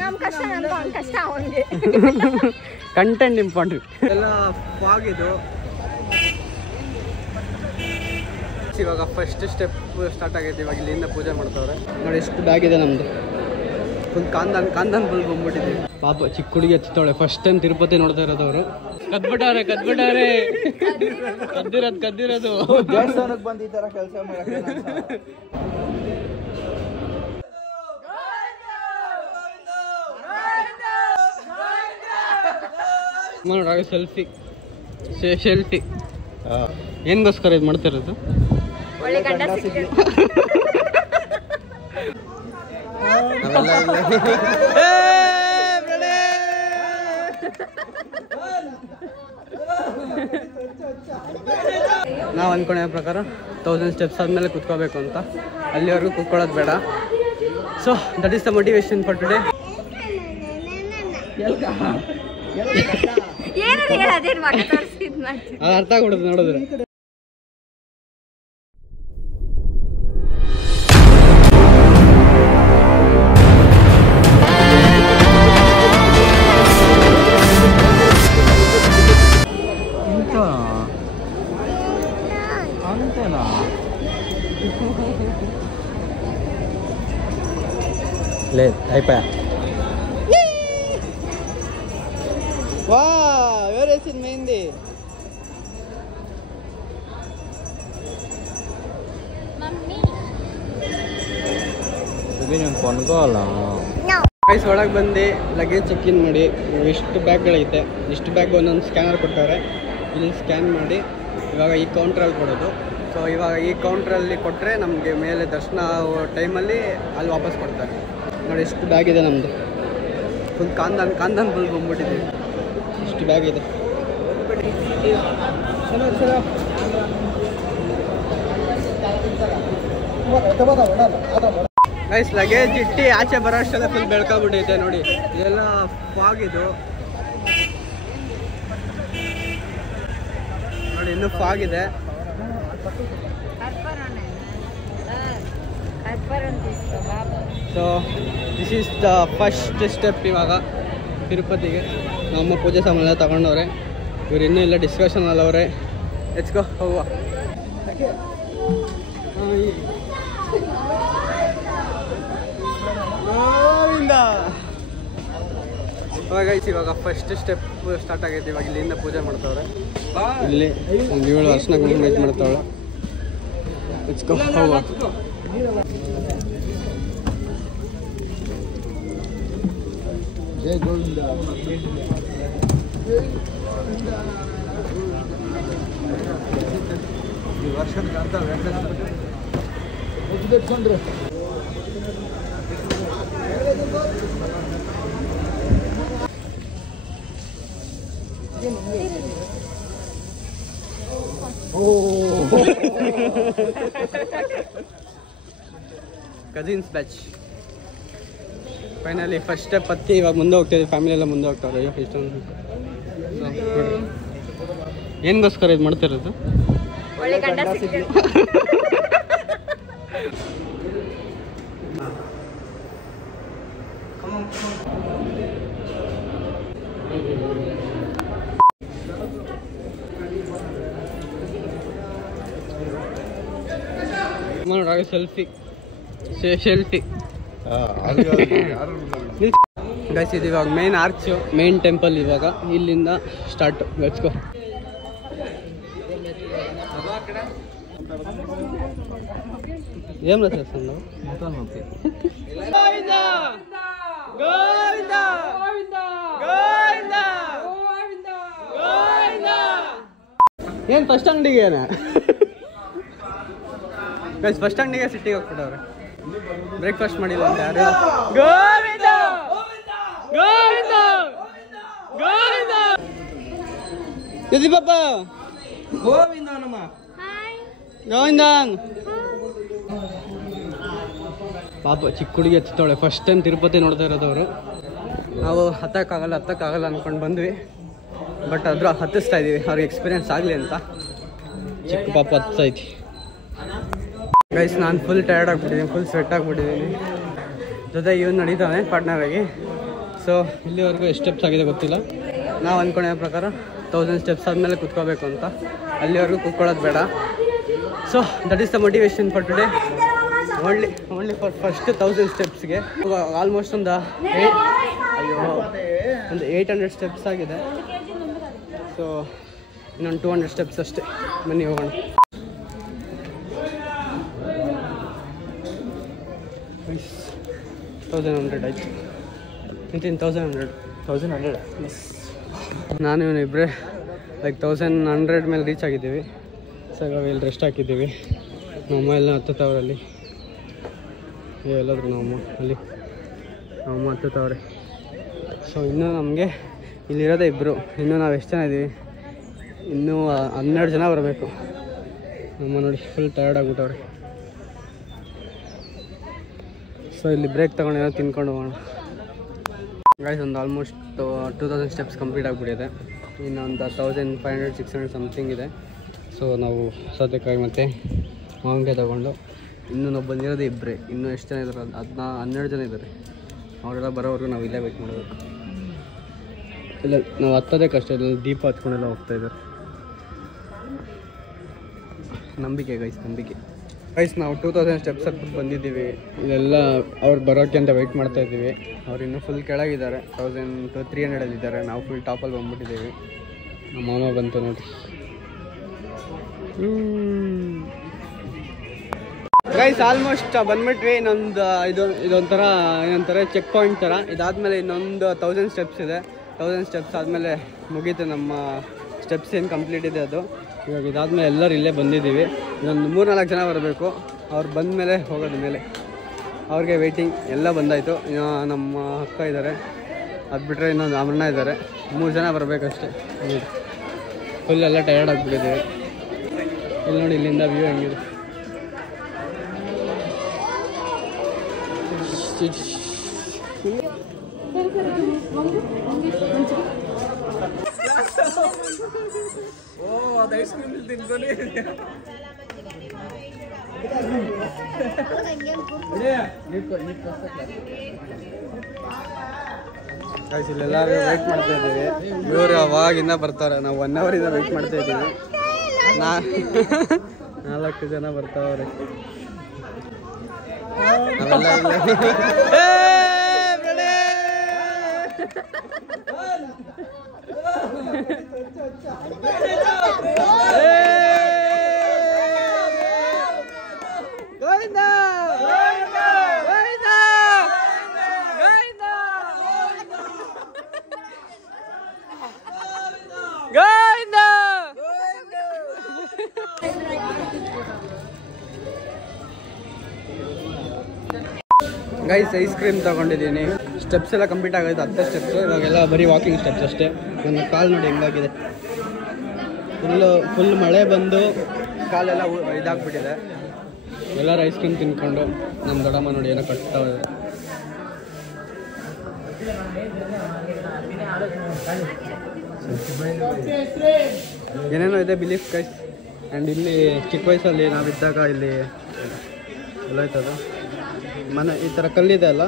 ನಮ್ಮ ಕಷ್ಟ ನಮ್ದು, ಅವ್ನ ಕಷ್ಟ ಅವನಿಗೆ. Content important. ಎಲ್ಲ ಫಾಗ್ ಇದು. ಇವಾಗ ಫಸ್ಟ್ ಸ್ಟೆಪ್ ಸ್ಟಾರ್ಟ್ ಆಗೈತೆ. ಇವಾಗ ಇಲ್ಲಿಂದ ಪೂಜೆ ಮಾಡ್ತಾವ್ರೆ ನೋಡಿ. ಎಷ್ಟು ಬ್ಯಾಗ್ ಇದೆ ನಮ್ದು. ಫುಲ್ ಕಾಂದನ್ ಫುಲ್ ಬಂದ್ಬಿಟ್ಟಿದ್ದೀವಿ. ಪಾಪ ಚಿಕ್ಕ ಹುಡುಗಿ ಹಚ್ತಾವಳೆ. ಫಸ್ಟ್ ಟೈಮ್ ತಿರುಪತಿ ನೋಡ್ತಾ ಇರೋದು ಅವರು. ಕದ್ಬಿಟ್ಟವ್ರೆ ಕದ್ದಿರೋದು ದೇವಸ್ಥಾನಕ್ಕೆ ಬಂದು ಈ ತರ ಕೆಲಸ ಮಾಡಕ್ಕೆ ನೋಡ್ರಾಗ ಸೆಲ್ಫಿ ಏನ್ಗೋಸ್ಕರ ಇದು ಮಾಡ್ತಿರೋದು? ಒಳ್ಳೆ ಗಂಡ ಸಿಕ್ಕಿದೆ. ನಾವು ಅನ್ಕೊಂಡ ಪ್ರಕಾರ 1000 ಸ್ಟೆಪ್ಸ್ ಆದಮೇಲೆ ಕುತ್ಕೋಬೇಕು ಅಂತ. ಅಲ್ಲಿವರೆಗೂ ಕುತ್ಕೊಳ್ಳೋದು ಬೇಡ. So that is the motivation for today. ಅರ್ಥ ಆಗ್ಬಿಡುದು ನೋಡಿದ್ರೆ. అయిపోయా. వా ఎవరేసింది మెయింది? నేను కొనుక్కోవాలా? ಗೈಸ್ ಒಳಗೆ ಬಂದು ಲಗೇಜ್ ಚೆಕ್ ಇನ್ ಮಾಡಿ. ಎಷ್ಟು ಬ್ಯಾಗ್ಗಳೈತೆ, ಇಷ್ಟು ಬ್ಯಾಗ್ ಒಂದೊಂದು ಸ್ಕ್ಯಾನರ್ ಕೊಟ್ಟವ್ರೆ. ಇಲ್ಲಿ ಸ್ಕ್ಯಾನ್ ಮಾಡಿ ಇವಾಗ ಈ ಕೌಂಟ್ರಲ್ಲಿ ಕೊಡೋದು. ಸೊ ಇವಾಗ ಈ ಕೌಂಟ್ರಲ್ಲಿ ಕೊಟ್ಟರೆ ನಮಗೆ ಮೇಲೆ ದರ್ಶನ ಟೈಮಲ್ಲಿ ಅಲ್ಲಿ ವಾಪಸ್ ಕೊಡ್ತಾರೆ. ನೋಡಿ ಎಷ್ಟು ಬ್ಯಾಗ್ ಇದೆ ನಮ್ಮದು. ಫುಲ್ ಕಾಂದನ್ ಫುಲ್ ಬಂದ್ಬಿಟ್ಟಿದ್ದೀವಿ. ಇಷ್ಟು ಬ್ಯಾಗ್ ಇದೆ. ಗೈಸ್ ಲಗೇಜ್ ಇಟ್ಟು ಆಚೆ ಬರೋ ಅಷ್ಟೆಲ್ಲ ಫುಲ್ ಬೆಳ್ಕೊಂಡ್ಬಿಟ್ಟೈತೆ ನೋಡಿ. ಇದೆಲ್ಲ ಫಾಗ್ ಇದು ನೋಡಿ. ಇನ್ನೂ ಫಾಗ್ ಇದೆ. So this is the first step. ಇವಾಗ ತಿರುಪತಿಗೆ ನಮ್ಮ ಪೂಜೆ ಸಾಮಾನೆಲ್ಲ ತಗೊಂಡವ್ರೆ. ಇವ್ರು ಇನ್ನೂ ಇಲ್ಲ, ಡಿಸ್ಕಷನ್ ಅಲ್ಲವ್ರೆ. ಎಚ್ಕೋ ಹೋಗುವ. ಇವಾಗ ಫಸ್ಟ್ ಸ್ಟೆಪ್ ಸ್ಟಾರ್ಟ್ ಆಗೈತೆ. ಇವಾಗ ಇಲ್ಲಿಂದ ಪೂಜೆ ಮಾಡ್ತಾವ್ರೆ. ಇಲ್ಲಿ ಒಂದು 7 ವರ್ಷ ಮೈಟ್ ಮಾಡ್ತಾವಳೆ. ಎಚ್ಕೋ ಹೋಗುವ. ಜೈ ಗೋವಿಂದ. ಈ ವರ್ಷದ ಅಂತ Venkateshwara cousins batch finally first step ಹತ್ತಿ ಇವಾಗ ಮುಂದೆ ಹೋಗ್ತಾಯಿದ್ವಿ. ಫ್ಯಾಮಿಲಿ ಎಲ್ಲ ಮುಂದೆ ಹೋಗ್ತಾವ್ರೆ. ಅಯ್ಯೋ ಇಷ್ಟೊಂದು ಏನ್ಗೋಸ್ಕರ ಇದು ಮಾಡ್ತಿರೋದು? ಒಳ್ಳೆ ಗಂಡ ಸಿಕ್ಕಿದೆ. ನೋಡ್ರಾಗ ಸೆಲ್ಫಿ ಗೈಸ್. ಇದು ಇವಾಗ ಮೇನ್ ಆರ್ಚ್, ಮೇನ್ ಟೆಂಪಲ್. ಇವಾಗ ಇಲ್ಲಿಂದ ಸ್ಟಾರ್ಟ್. Let's go. ఏం చేస్తున్నావు? గోవింద గోవింద గోవింద గోవింద గోవింద. ಏನು ಫಸ್ಟ್ ಅಂಗಡಿಗೆನಾ ಗೈಸ್? ಫಸ್ಟ್ ಅಂಗಡಿಗೆ ಸಿಟ್ಟಿಗೆ ಹೋಗ್ಬಿಟ್ಟವ್ರೆ. ಬ್ರೇಕ್ಫಾಸ್ಟ್ ಮಾಡಿಲ್ಲ ಅಂತ ಯಾರು? ಗೋವಿಂದ ಗೋವಿಂದ ಗೋವಿಂದ. ಪಾಪ ಗೋವಿಂದ ನಮ್ಮ ಗೋವಿಂದ. ಪಾಪ ಚಿಕ್ಕ ಹುಡುಗಿ ಹಚ್ತಾವಳೆ. ಫಸ್ಟ್ ಟೈಮ್ ತಿರುಪತಿ ನೋಡ್ತಾ ಇರೋದವರು. ನಾವು ಹತ್ತಕ್ಕಾಗಲ್ಲ ಅಂದ್ಕೊಂಡು ಬಂದ್ವಿ. ಬಟ್ ಅದ್ರ ಹತ್ತಿಸ್ತಾ ಇದ್ದೀವಿ ಅವ್ರಿಗೆ ಎಕ್ಸ್ಪೀರಿಯನ್ಸ್ ಆಗಲಿ ಅಂತ. ಚಿಕ್ಕ ಪಾಪ ಹತ್ತೈತಿ. ಗೈಸ್ ನಾನು ಫುಲ್ ಟಯರ್ಡ್ ಆಗಿಬಿಟ್ಟಿದ್ದೀನಿ, ಫುಲ್ ಸ್ವೆಟ್ ಆಗಿಬಿಟ್ಟಿದ್ದೀನಿ. ಜೊತೆ ಇವನು ನಡೀತಾನೆ ಪಾರ್ಟ್ನರ್ ಆಗಿ. ಸೊ ಇಲ್ಲಿವರೆಗೂ ಎಷ್ಟು ಸ್ಟೆಪ್ಸ್ ಆಗಿದೆ ಗೊತ್ತಿಲ್ಲ. ನಾವು ಅಂದ್ಕೊಂಡೋ ಪ್ರಕಾರ 1000 ಸ್ಟೆಪ್ಸ್ ಆದಮೇಲೆ ಕುತ್ಕೋಬೇಕು ಅಂತ. ಅಲ್ಲಿವರೆಗೂ ಕುತ್ಕೊಳ್ಳೋದು ಬೇಡ. So that is the motivation for today. Only for first 1000 ಸ್ಟೆಪ್ಸ್ಗೆ ಆಲ್ಮೋಸ್ಟ್ ಒಂದು 800 ಸ್ಟೆಪ್ಸ್ ಆಗಿದೆ. ಸೊ ಇನ್ನೊಂದು 200 ಸ್ಟೆಪ್ಸ್ ಅಷ್ಟೇ. ಬನ್ನಿ ಹೋಗೋಣ. Nice. 1100 ಆಯಿತು. ಇಂತಿನ 1100 ಎಸ್. ನಾನು ಇವನು ಇಬ್ಬರೇ ಲೈಕ್ 1100 ಮೇಲೆ ರೀಚ್ ಆಗಿದ್ದೀವಿ. ಸೊ ಇವಾಗ ಇಲ್ಲಿ ರೆಸ್ಟ್ ಹಾಕಿದ್ದೀವಿ. ನಮ್ಮಮ್ಮ ಎಲ್ಲ ಹತ್ತುತ್ತವ್ರಲ್ಲಿ. ಎಲ್ಲಾದರೂ ನಮ್ಮಮ್ಮ ಅಲ್ಲಿ ನಮ್ಮಮ್ಮ ಹತ್ತುತ್ತವ್ರೆ. ಸೊ ಇನ್ನೂ ನಮಗೆ ಇಲ್ಲಿರೋದೇ ಇಬ್ಬರು. ಇನ್ನೂ ನಾವು ಎಷ್ಟು ಜನ ಇದ್ದೀವಿ? ಇನ್ನೂ 12 ಜನ ಬರಬೇಕು. ನಮ್ಮ ನೋಡಿ ಫುಲ್ ಟಯರ್ಡ್ ಆಗಿಬಿಟ್ಟವ್ರೆ. ಸೊ ಇಲ್ಲಿ ಬ್ರೇಕ್ ತೊಗೊಂಡು ಏನೋ ತಿನ್ಕೊಂಡು ಹೋಗೋಣ. ಗೈಸ್ ಒಂದು ಆಲ್ಮೋಸ್ಟ್ 2000 ಸ್ಟೆಪ್ಸ್ ಕಂಪ್ಲೀಟ್ ಆಗಿಬಿಟ್ಟಿದೆ. ಇನ್ನೊಂದು 1500-600 ಸಮಥಿಂಗ್ ಇದೆ. ಸೊ ನಾವು ಸೌತೆಕಾಯಿ ಮತ್ತು ಮಾವಿನಕಾಯಿ ತೊಗೊಂಡು ಇನ್ನೂ ನಾವು ಬಂದಿರೋದು ಇಬ್ಬರೇ. ಇನ್ನೂ ಎಷ್ಟು ಜನ ಇದ್ದಾರೆ? 12 ಜನ ಇದ್ದಾರೆ. ಅವರೆಲ್ಲ ಬರೋವರೆಗೂ ನಾವು ಇಲ್ಲೇ ವೆಯ್ಟ್ ಮಾಡಬೇಕು. ಇಲ್ಲ ನಾವು ಹತ್ತೋದೇ ಕಷ್ಟ. ಇಲ್ಲ ದೀಪ ಹಚ್ಕೊಂಡೆಲ್ಲ ಹೋಗ್ತಾಯಿದ್ದಾರೆ. ನಂಬಿಕೆ ನಂಬಿಕೆ ಗೈಸ್. ನಾವು 2000 ಸ್ಟೆಪ್ಸ್ ಹತ್ತು ಬಂದಿದ್ದೀವಿ. ಇದೆಲ್ಲ ಅವ್ರು ಬರೋಕ್ಕೆ ಅಂತ ವೆಯ್ಟ್ ಮಾಡ್ತಾಯಿದ್ದೀವಿ. ಅವ್ರು ಇನ್ನೂ ಫುಲ್ ಕೆಳಗಿದ್ದಾರೆ. 1000 to 300 ಇದ್ದಾರೆ. ನಾವು ಫುಲ್ ಟಾಪಲ್ಲಿ ಬಂದ್ಬಿಟ್ಟಿದ್ದೀವಿ. ನಮ್ಮ ಮಾಮ ಬಂತು ನೋಡಿ. ಗೈಸ್ ಆಲ್ಮೋಸ್ಟ್ ಬಂದ್ಬಿಟ್ವಿ. ಇನ್ನೊಂದು ಇದೊಂಥರ ಏನಂತಾರೆ ಚೆಕ್ ಪಾಯಿಂಟ್ ಥರ. ಇದಾದಮೇಲೆ ಇನ್ನೊಂದು 1000 ಸ್ಟೆಪ್ಸ್ ಇದೆ. 1000 ಸ್ಟೆಪ್ಸ್ ಆದಮೇಲೆ ಮುಗೀತು ನಮ್ಮ ಸ್ಟೆಪ್ಸ್ ಏನು ಕಂಪ್ಲೀಟ್ ಇದೆ ಅದು. ಇವಾಗ ಇದಾದಮೇಲೆ ಎಲ್ಲರೂ ಇಲ್ಲೇ ಬಂದಿದ್ದೀವಿ. ಇನ್ನೊಂದು 3-4 ಜನ ಬರಬೇಕು. ಅವ್ರು ಬಂದ ಮೇಲೆ ಹೋಗೋದು ಮೇಲೆ. ಅವ್ರಿಗೆ ವೆಯ್ಟಿಂಗ್ ಎಲ್ಲ ಬಂದಾಯಿತು. ನಮ್ಮ ಅಕ್ಕ ಇದ್ದಾರೆ. ಅದು ಬಿಟ್ಟರೆ ಇನ್ನೊಂದು ಅಮ್ಮಣ್ಣ ಇದ್ದಾರೆ. 3 ಜನ ಬರಬೇಕಷ್ಟೇ. ಫುಲ್ ಎಲ್ಲ ಟಯರ್ಡ್ ಆಗಿಬಿಟ್ಟಿದ್ದೀವಿ. ಇಲ್ಲಿ ನೋಡಿ ಇಲ್ಲಿಂದ ವ್ಯೂ ಹೆಂಗಿದೆ. ಇಲ್ಲೆಲ್ಲರೂ ವೆಯ್ಟ್ ಮಾಡ್ತಾ ಇದ್ದೀವಿ. ಇವರು ಅವಾಗಿಂದ ಬರ್ತಾರೆ. ನಾವು 1 ಅವರಿಂದ ವೆಯ್ಟ್ ಮಾಡ್ತಾ ಇದ್ದೀವಿ. 4 ಜನ ಬರ್ತಾವ್ರೆ. ನಾವೆಲ್ಲ ಗೈಸ್ ಐಸ್ ಕ್ರೀಮ್ ತೊಗೊಂಡಿದ್ದೀನಿ. ಸ್ಟೆಪ್ಸ್ ಎಲ್ಲ ಕಂಪ್ಲೀಟ್ ಆಗೋದು 10 ಸ್ಟೆಪ್ಸ್. ಇವಾಗೆಲ್ಲ ಬರೀ ವಾಕಿಂಗ್ ಸ್ಟೆಪ್ಸ್ ಅಷ್ಟೇ. ನನ್ನ ಕಾಲು ನೋಡಿ ಹೆಂಗಾಗಿದೆ. ಫುಲ್ ಮಳೆ ಬಂದು ಕಾಲೆಲ್ಲ ಇದಾಗ್ಬಿಟ್ಟಿದೆ. ಎಲ್ಲರೂ ಐಸ್ ಕ್ರೀಮ್ ತಿನ್ಕೊಂಡು ನಮ್ಮ ದೊಡ್ಡಮ್ಮ ನೋಡಿ ಏನೋ ಕಟ್ತಾ ಇದೆ. ಏನೇನೋ ಇದೆ ಬಿಲೀಫ್ ಗೈಸ್. ಆ್ಯಂಡ್ ಇಲ್ಲಿ ಚಿಕ್ಕ ವಯಸ್ಸಲ್ಲಿ ನಾವಿದ್ದಾಗ ಇಲ್ಲಿ ಎಲ್ಲ ಆಯ್ತದು ಮನೆ ಈ ಥರ ಕಲ್ಲಿದೆ ಅಲ್ಲ,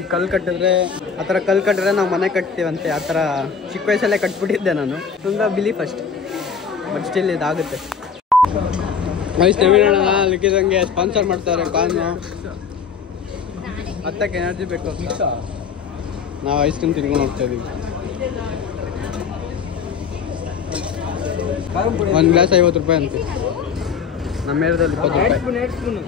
ಈ ಕಲ್ಲು ಕಟ್ಟಿದ್ರೆ ಆ ಥರ ಕಲ್ಲು ಕಟ್ಟಿದ್ರೆ ನಾವು ಮನೆ ಕಟ್ತೀವಂತೆ. ಆ ಥರ ಚಿಕ್ಕ ವಯಸ್ಸಲ್ಲೇ ಕಟ್ಬಿಟ್ಟಿದ್ದೆ ನಾನು. ತುಂಬ ಬಿಲೀಫ್ ಅಷ್ಟೆ. ಬಟ್ ಸ್ಟಿಲ್ ಇದಾಗುತ್ತೆ. ವಯಸ್ಸು ನವೀನಣ್ಣ ಲಿಕ್ಕಿದಂಗೆ ಸ್ಪಾನ್ಸರ್ ಮಾಡ್ತಾರೆ ಕಾನು. ಹತ್ತಕ್ಕೆ ಎನರ್ಜಿ ಬೇಕು ಅಂತ ನಾವು ಐಸ್ ಕ್ರೀಮ್ ತಿನ್ಕೊಂಡು ಹೋಗ್ತಾ ಇದ್ದೀವಿ. ಒಂದು ಗ್ಲಾಸ್ 50 ರೂಪಾಯಿ ಅಂತೆ. ನಮ್ಮ ಏರಿಯಾದಲ್ಲಿ 20 ರೂಪಾಯಿ.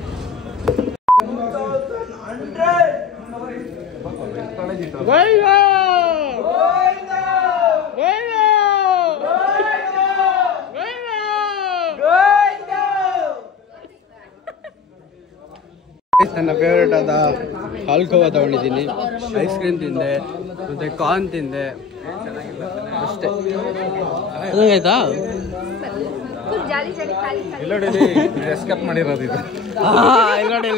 ನನ್ನ ಫೇವ್ರೇಟ್ ಆದ ಹಾಲ್ಕೋವಾ ತಗೊಂಡಿದ್ದೀನಿ. ಐಸ್ ಕ್ರೀಮ್ ತಿಂದೆ ಮತ್ತು ಕಾರ್ನ್ ತಿಂದೆ ಅಷ್ಟೇ. ಆಯ್ತಾ? ಡ್ರೆಸ್ ಕಟ್ ಮಾಡಿರೋದು ಇದು. ನೋಡಿ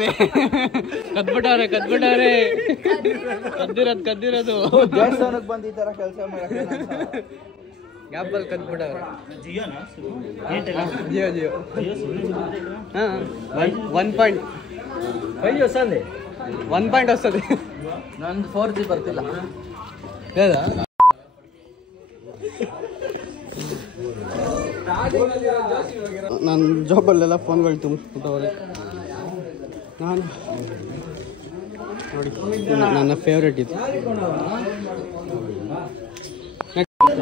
ಕದ್ಬಿಟ್ಟವ್ರೆ ಕದ್ದಿರೋದು ದೇವಸ್ಥಾನಕ್ಕೆ ಬಂದು ಈ ಥರ ಕೆಲಸ ಮಾಡಕ್ಕೆ ಗ್ಯಾಪಲ್ಲಿ ಕದ್ಬಿಟ್ಟವ್ರೆ. ಜಿಯೋ ಹಾಂ 1 ಪಾಯಿಂಟ್ 1 ಪಾಯಿಂಟ್ ವಸ್ತದೆ. ನಂದು 4G ಬರ್ತಿಲ್ಲ. ನನ್ನ ಜಾಬಲ್ಲೆಲ್ಲ ಫೋನ್ಗಳು ತುಂಬಿಸ್ಬಿಟ್ಟವ್ರೆ. ನಾನು ನೋಡಿ ನನ್ನ ಫೇವ್ರೇಟ್ ಇದು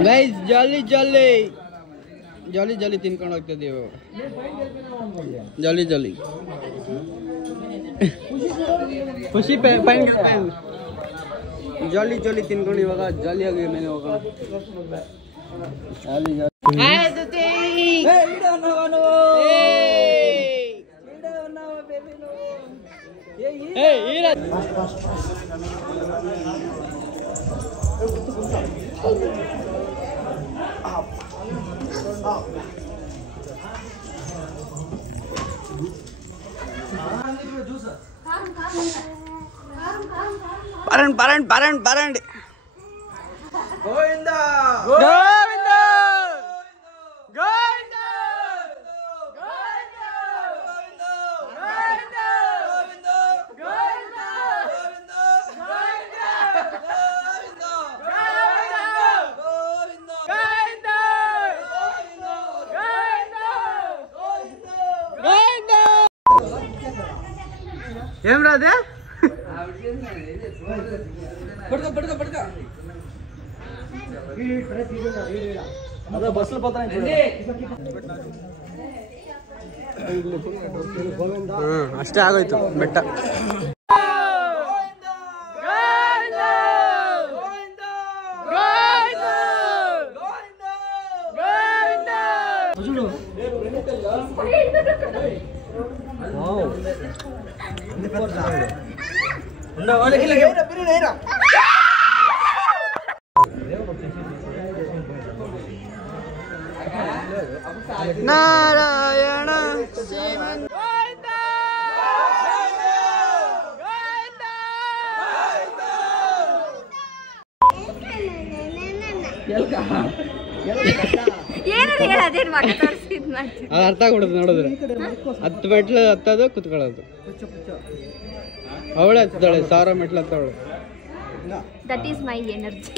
ಗೈಸ್. ಜಾಲಿ ಜಾಲಿ ಜಾಲಿ ಜಾಲಿ ತಿನ್ಕೊಂಡು ಹೋಗ್ತಿದ್ದೀವಿ. ಜಾಲಿ ಜಾಲಿ ಖುಷಿ ಪೈನ್ ಜಾಲಿ ಜಾಲಿ ತಿನ್ಕೊಂಡು ಇವಾಗ ಜಾಲಿಯಾಗಿ ಮೇಲೆ ಹೋಗೋಣ. ಜಾಲಿ ಜಾಲಿ ಬರಂಡ್ ಗೋವಿಂದ ಗೋವಿಂದ ಗೋವಿಂದ ఏం రాదే ಬಸ್ಲು ಅಷ್ಟೇ ಆಗೋಯ್ತು ಬೆಟ್ಟ. ನಾರಾಯಣ ಅರ್ಥ ಕೊಡುದು ನೋಡಿದ್ರೆ 10 ಮೆಟ್ಲು ಹತ್ತೋದು ಕುತ್ಕೊಳ್ಳೋದು. ಅವಳೆ ಹತ್ತಾಳೆ 1000 ಮೆಟ್ಲು ಹತ್ತಾವಳೆ. That is my energy.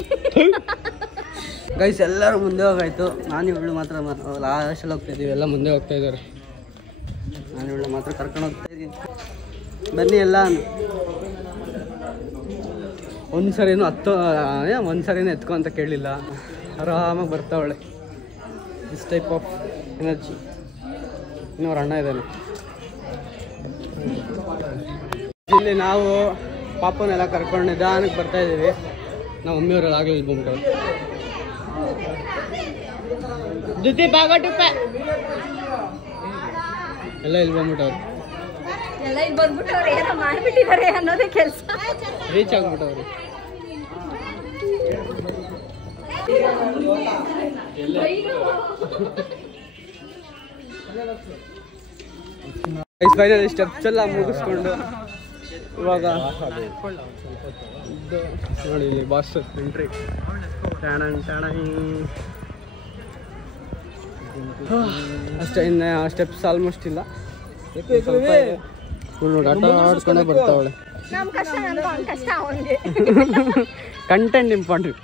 Guys ಎಲ್ಲರೂ ಮುಂದೆ ಹೋಗಾಯ್ತು. ನಾನು ಇವಳು ಮಾತ್ರ ಲಾಸ್ಟಲ್ಲಿ ಹೋಗ್ತಾ ಇದ್ದೀವಿ. ಎಲ್ಲ ಮುಂದೆ ಹೋಗ್ತಾ ಇದ್ದಾರೆ. ನಾನು ಇವಳು ಮಾತ್ರ ಕರ್ಕೊಂಡು ಹೋಗ್ತಾ ಇದ್ದೀನಿ. ಬನ್ನಿ ಎಲ್ಲ. ಒಂದು ಸರಿನೂ ಎತ್ಕೊ ಅಂತ ಕೇಳಲಿಲ್ಲ. ಆರಾಮಾಗಿ ಬರ್ತಾವಳೆ. This type of energy. ಇನ್ನೊರು ಅಣ್ಣ ಇದ್ದಾನೆ ಇಲ್ಲಿ. ನಾವು ಪಾಪನೆಲ್ಲ ಕರ್ಕೊಂಡು ನಿಧಾನಕ್ಕೆ ಬರ್ತಾ ಇದ್ದೀವಿ. ನಾವು ಮಮ್ಮಿಯವರೆಲ್ಲ ಆಗಲಿ ಇಲ್ಲಿ ಬಂದ್ಬಿಟ್ಟು ಜೊತೆ ಬಾಗಟುಪ್ಪೆ ಎಲ್ಲ ಇಲ್ಲಿ ಬಂದ್ಬಿಟ್ಟವ್ರು. ಎಲ್ಲ ಇಲ್ಲಿ ಬಂದ್ಬಿಟ್ಟವ್ರು ಏನೋ ಮಾಡ್ಬಿಟ್ಟಿದ್ದಾರೆ ಅನ್ನೋದೇ ಕೆಲಸ. ರೀಚ್ ಆಗ್ಬಿಟ್ಟವ್ರು. ಫೈನಲಿ ಸ್ಟೆಪ್ಸ್ ಎಲ್ಲ ಮುಗಿಸ್ಕೊಂಡು ಇವಾಗ ನೋಡಿ ಇಲ್ಲಿ ಬಾಸ್ ಎಂಟ್ರಿ. ಅಷ್ಟೇ, ಇನ್ನು ಸ್ಟೆಪ್ಸ್ ಆಲ್ಮೋಸ್ಟ್ ಇಲ್ಲ. ಆಟ ಆಡ್ಕೊಂಡೇ ಬರ್ತಾವಳೆ. ನಮ್ಮ ಕಷ್ಟ ನಂದು, ಅವ್ನ ಕಷ್ಟ ಅವನಿಗೆ. Content important.